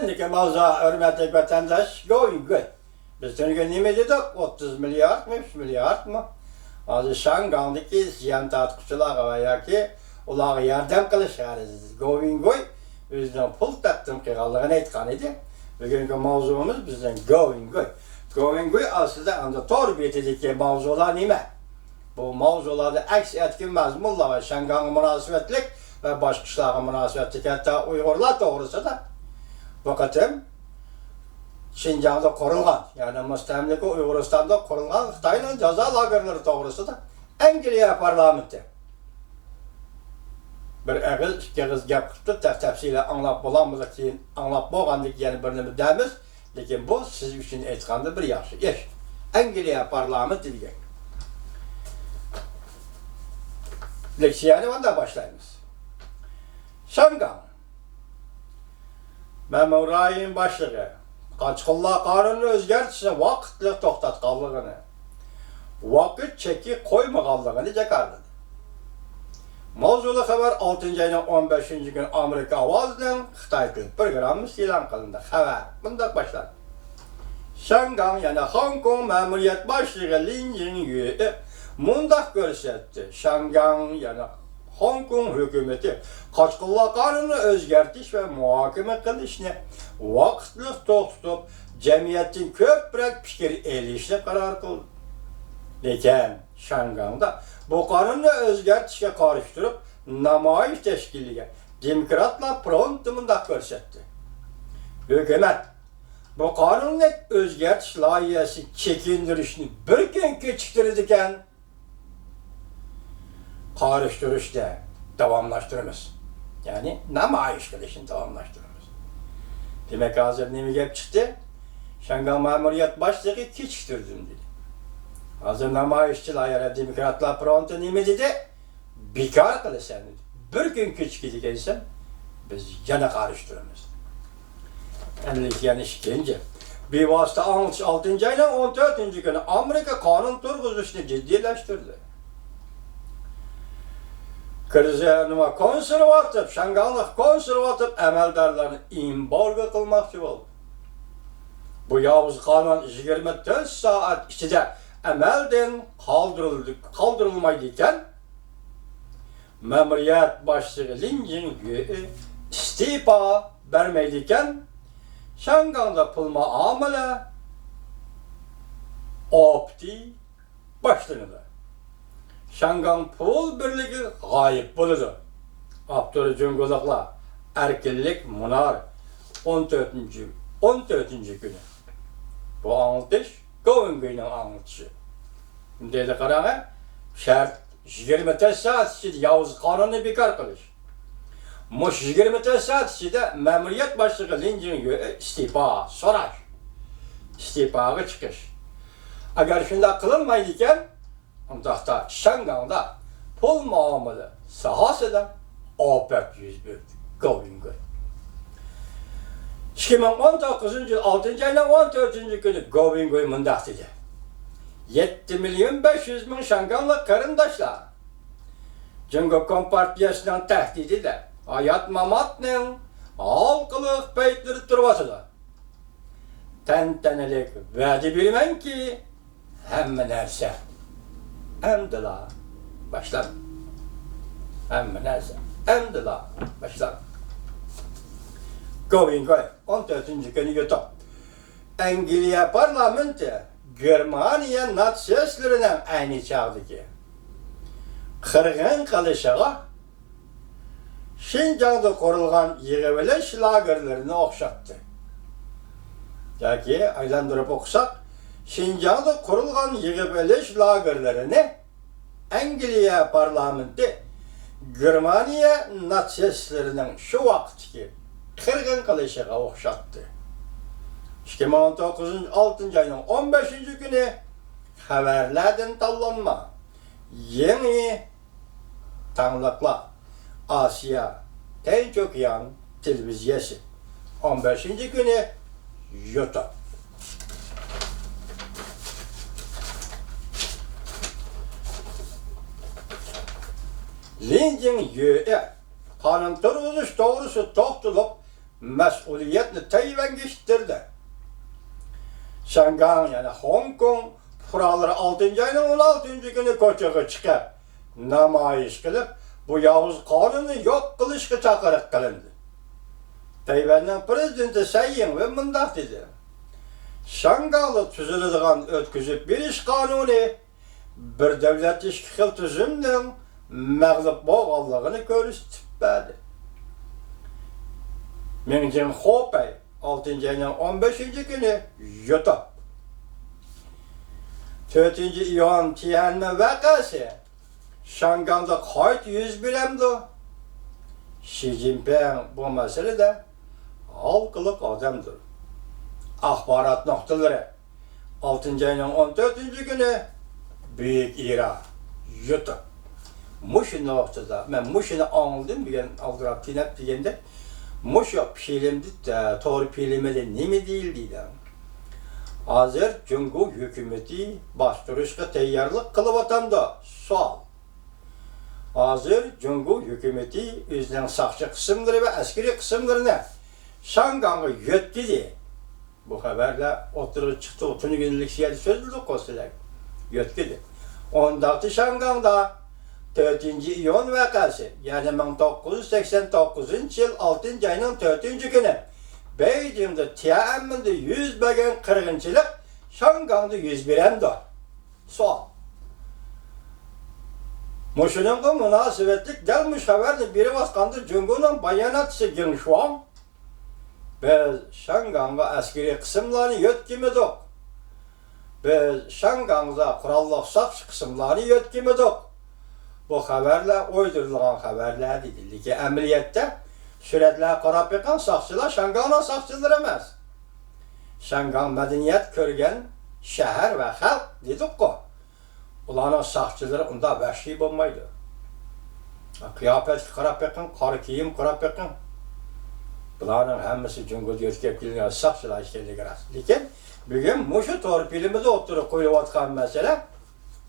Endiki mavza hürmetli vatandaş going good. Biz tünüge nime dedik? 30 milyar mı, 3 milyar mı? Azı Şangandaki ziyan tatlıkçılar veya ki onlara yardım kılışarız. Going good. Bizden pul taktım ki Allah'ın etkan idi. Bugünkü mavzumuz bizden going good. Going good aslında anda torbiyetedeki mavzular nime? Bu mavzularda aks etkin mazmunla ve Şangan münasebetlik ve başka kişilerle münasebetlik hatta Uygurlar doğrusu da vakatım Şinjan'da korulgan, yani müstemlike Uyguristan'da korulgan Xitay'ın ceza lagerleri doğrusu da Angliya parlamenti. Bir ağız, iki ağız gap kıtı tefsiyle anlap bulamızda ki anlap boğandık yani birini demiz. Lakin bu siz için etkandı bir yaxşı iş. Angliya parlamenti diye. Leksiyonu onda başlayınız. Şangan. Memurayın başlığı. Kaçkılla kanunu özgertişe vakitli toxtatqanlığını, vakit çeki koymağanlığını cekardı. Mavzulu haber 6. ayının 15. gün Amerika avazının Xitay Türk programı ilan kılındı. Haber bundan başladı. Şangan yani Hong Kong memuriyet başlığı Lin Jingyue mundak görsetti. Şangan yani Hong Kong hükümeti kaçkılla kanunu özgertiş ve muhakeme kılışını vakitli toxtup cemiyetin köprek fikir elişine karar kıldı. Lekin Şangan'da bu kanunu özgertişe karıştırıp namayiş teşkiliye Demokratlar frontumunda görsetti. Hükümet bu kanunun özgertiş layihesi çekindirişini bir gün keçiktirirken karıştırışta devamlaştırırız. Yani namayiş kılışını devamlaştırırız. Demek hazır nemi gep çıktı? Şangan memuriyet başlığı keçiktirdim dedi. Hazır namayişçi layihede Demokratlar frontu nemi dedi? Bekar kılırsan dedi. Bir gün keçikti gelsen biz yana karıştırırız. Yani işkence. Bir vasıta 6. ayının 14. günü Amerika kanun turguzuşunu ciddileştirdi. Krizyanıma konservatif, Şanganlık konservatif emeldarlarını embargo kılmakçı oldu. Bu yavuz kanun 24 saat içinde emelden kaldırılmaydıkken memuriyet başlığı Lin Jingyue istifa vermeydikken Şangan'da pılma amele opti başlandı. Şangan pul birliği gayip bulundu. Abdurrahman Cungulak'la erkinlik munar 14. günü. Bu anlatış Govingo'nun anlatışı. Dedi karana şart 24 saat içinde Yavuz kanunu bekar kılış. Muş 24 saat içinde memuriyet başlığı Lin Jingyue istifa sorar. İstifaya çıkış. Eğer şunda kılınmaydıkken ondaqda Şangan'da pul muamele sahasında afet yüz verdi. Govingoy. 2019 yıl 6. ayının 14. günü Govingoy mundaq dedi. 7.500.000 Şanganlı karındaşlar. Cumhuriyet Kompartiyasının tehdidi de hayat mamatının halkılık peytleri turvasıdır. Tentenelik vədi bilmən ki həmmə nərsə əmdila başlar. Həmmə nərsə əmdila başlar. Govingoy 14. günü götür. Angliya parlamenti Germaniya natsiyaslarından aynı çağdı ki qırğın qılışığa Şinjan'da kurulgan yığıveleş lagerlerini okşattı. Ya ki aylandırıp okusak, Şinjan'da kurulgan yığıveleş lagerlerini Angliya parlamenti Germaniya natsiyaslarının şu vaktki kırgın kılışığa okşattı. 2019 6. ayının 15. günü haberlerden tallanma yeni tanlıkla Asya Tençokyan televizyesi 15. günü YouTube. Lin Jingyue kanun turguluş doğrusu toxtulup mas'uliyetni Tayvan'a iştirdi. Shangang yani Hong Kong fuqarolari 6 ayning 16 kuni ko'chaga chiqib namoyish qilib bu yovuz qonunni yo'q qilishga chaqiriq qilindi. Tayvanning prezidenti Tsai Ing-wen mundaq dedi. Shangangda tuziladigan o'tkazib berish qonuni bir davlat ikki xil tuzumning mag'lub bo'lganligini ko'rsatib berdi. Ming Jinhopay 6 ayning 15 kuni yutib. 4 iyun Tiananmen vaqasi Shangangda qayta yuz berdi. Xi Jinping bu masalada halqılık adamdır. Axbarat noktaları 6 ayının 14 günü büyük ira yutup. Muşu noktada, ben muşunu anladım bir aldırap tinep diyende muşu filmdi de, doğru filmde ne mi değil dedim. Hazır Cumhur hükümeti bastırışka teyarlık kılıp atamda sual. Hazır Cumhur hükümeti özünün sakçı kısımları ve askeri kısımlarına Şangang'a yetkili. Bu haberle oturup çıktı, 30 günlük şeyde sözlülük kostular. Yetkili. Ondaki Şangang'da 4. iyun vakası, yani 1989 yıl 6. ayının 4. günü Beijing'de Tiananmen'de yüz bergen kırgınçılık Şangang'da yüz beremdi. Sual. Muşununla münasebetlik gelmiş haberde biri vaskandı Cumhur'un bayanatçısı Jing Shuang. Biz Şangang'a askeri kısımlarını yetkimedik. Biz Şangang'da kurallık sakçı kısımlarını yetkimedik. Bu haberler uydurulgan haberler dedi ki emniyette sürekli karab yakan sakçılar Şangang'ın sakçıları emez. Şangang medeniyet körgen şehir ve halk dedik ki ulanın sakçıları onda vahşi olmaydı. Kıyafet karab yakan, kar kiyim karab yakan. Bunların hemmesi Cumhuriyet yetkilip gelinen sakçılar işlerine girer. Lakin bugün muşu torpilimizde oturup koyuvatkan mesele,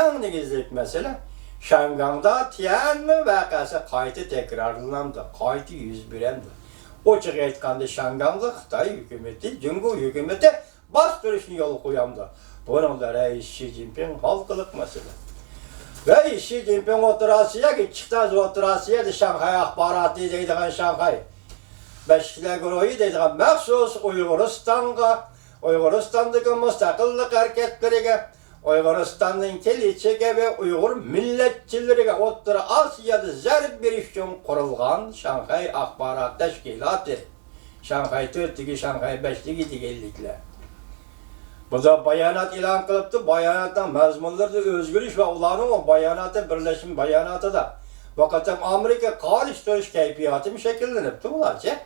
en negizlik mesele, Şangang'da Tiananmen vakası kayıtı tekrarlandı, kayıtı yüz birendi. O çık etkandı Şangang'da Xitay hükümeti, Cumhur hükümeti bastırışın yolu koyandı. Bunun da Reis Xi Jinping halkılık mesele. Reis Xi Jinping oturasıya ki çıktı oturasıya da Şanghay akbaratı dediğin Şanghay. Beşikler Grubu dediğin məxsus Uyguristan'daki müstakillik hareketlerine, Uyguristan'ın keleceğe ve Uygur milletçilerine Orta Asya'da zerb bir için kurulgan Şanghay Akbarat Teşkilatı. Şanghay 4'teki, Şanghay 5'teki digelikler. Bu da bayanat ilan kılıptı. Bayanattan mezmunları da özgürlük ve ulanın o bayanatı, birleşim bayanatı da. Fakat Amerika karıştırış keyfiyatı bir şekillenipti bularca.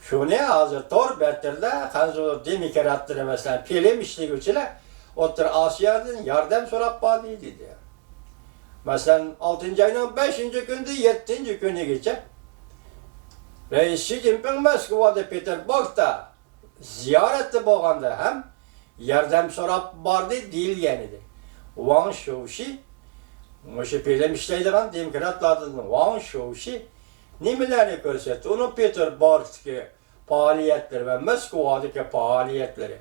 Şu ne hazır tor bettirde, hazır demokratları mesela film işleyiciler Orta Asya'dan yardım sorap bağlıydı diye. Mesela 6. ayının 5. günde 7. günü geçe. Reis Xi Jinping Moskova'da Peterburg'da ziyarette bolganda hem yardım sorap bardı deyilgenidir. Wang Shouxi, Muşu film işleydiğen demokratlardan Wang Shouxi nimeleri görsetti. Onun Peterburg'daki faaliyetleri ve Moskova'daki faaliyetleri.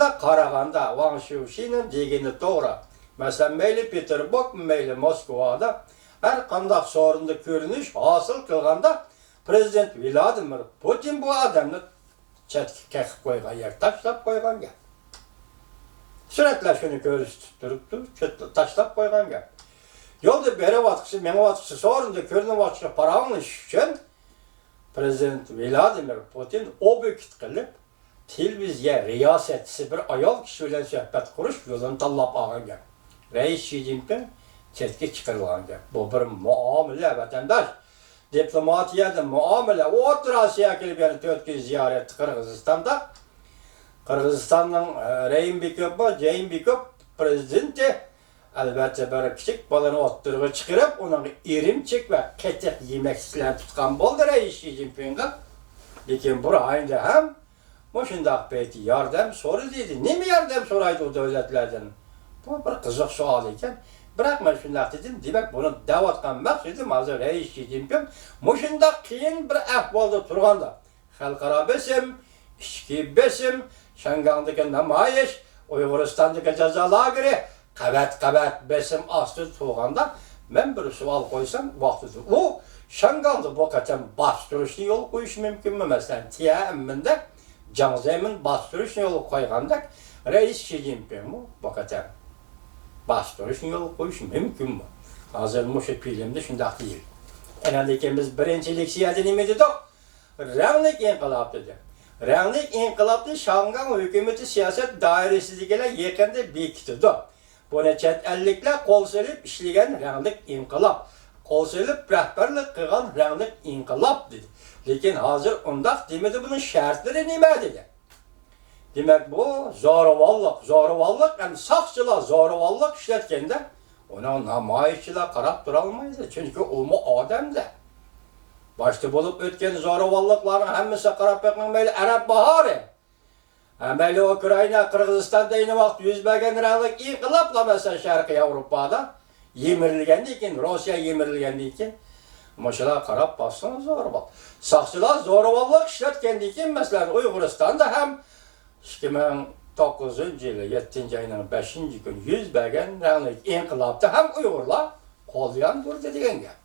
Da Karaganda Wang Shouxi'nin degeni doğru. Mesela meyli Peterburg, meyli Moskova'da her kandak sorunda görünüş hasıl kılganda Prezident Vladimir Putin bu adamını çetkik kekip koygan yer, taşlap koygan gel. Sürekli şunu görüştürüptü, taşlap koygan gel. Yolda beri vatkısı, mene vatkısı sorunda görünü vatkısı paranış için Prezident Vladimir Putin o bükit kılıp televizye riyasetçisi bir ayol kişiyle sohbet kuruş yolunu tallap ağın gel. Reis Xi Jinping çetkik çıkarılan gel. Bu bir muamele vatandaş. Diplomatiyada muamele Orta Asya'ya gelip yani 4 gün ziyaret Kırgızistan'da. Kırgızistan'ın Jeinbekov prezidenti elbette böyle küçük balını oturuğa çıkarıp onun irimçik ve ketek yemekçiler tutkan boldu Reis Xi Jinping'e. Lakin burayında hem Muşundak beyti yardım soruluydu. Ne mi yardım soraydı o devletlerden? Bu bir kızık sual iken. Bırakma şundak dedim. Demek bunu davatkan maksudim hazır Reis Xi Jinping. Muşundak keyin bir ahvalda turganda. xalqaro besim, içki besim, Şangandaki namayiş, Uyg'uristondagi jazo lageri, qavat besim ostida turganda men bir savol qo'ysam, vaqtida u Şanganda bu qachon bostirishni yo'l qo'yish mumkinmi? Masalan, Tiananmenda Jiang Zemin bostirishni yo'l qo'yganda Reis Xi Jinping bu qachon bostirishni yo'l qo'yish mumkinmi? Hozir mushu filmda shunday deyil. Lekin biz birinchi leksiyada nima dedik? Ranglik inqilob dedi. Ranglik inqilobni Şangan hukumati siyosat doirasidagilar yaqinda bekitdi. Buni chet elliklar qo'l solib ishlagan ranglik inqilob, qo'l solib rahbarlik qilgan ranglik inqilob dedi. Lekin hozir undaq demadi, buni shartlari nima dedi? Demak bu zo'ravonlik, ham soqchilar zo'ravonlik ishlatganda uni namoyishchilar qarab tura olmaydi, chunki u odamda. Başta bulup ötken zo'ravonliklarning hammasi qarab bakmang, mayli Arab bahori, mayli Ukraina, Qirg'izistonda ayni vaqt yuz bergan ranglik inqiloblar, masalan Sharqiy Yevropada yemirilgandan keyin, Rossiya yemirilgandan keyin Maşallah qarab baksana zo'ravon. Soqchilar zo'ravonlik ishlatgandan keyin, masalan Uyg'uristonda ham 2009-yil 7-oyning 5-kuni yuz bergan ranglik inqilobda ham Uyg'urlar qo'ldan turdi degan gap.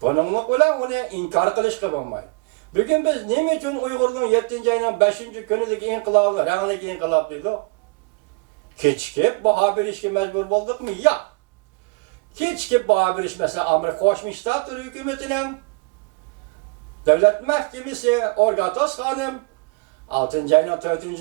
Bununla bilan uni inkor qilishga bo'lmaydi. Bugun biz nima uchun Uyg'urning 7-oyning 5-kunidagi inqilobni ranglik inqilob dedik? Kechikib baho berishga majbur bo'ldikmi? Yo'q. Kechikib baho berish, masalan Amerika Qo'shma Shtatlar hukumatining davlat mahkamasi Orgatos xonim 6-oyning 4-kuni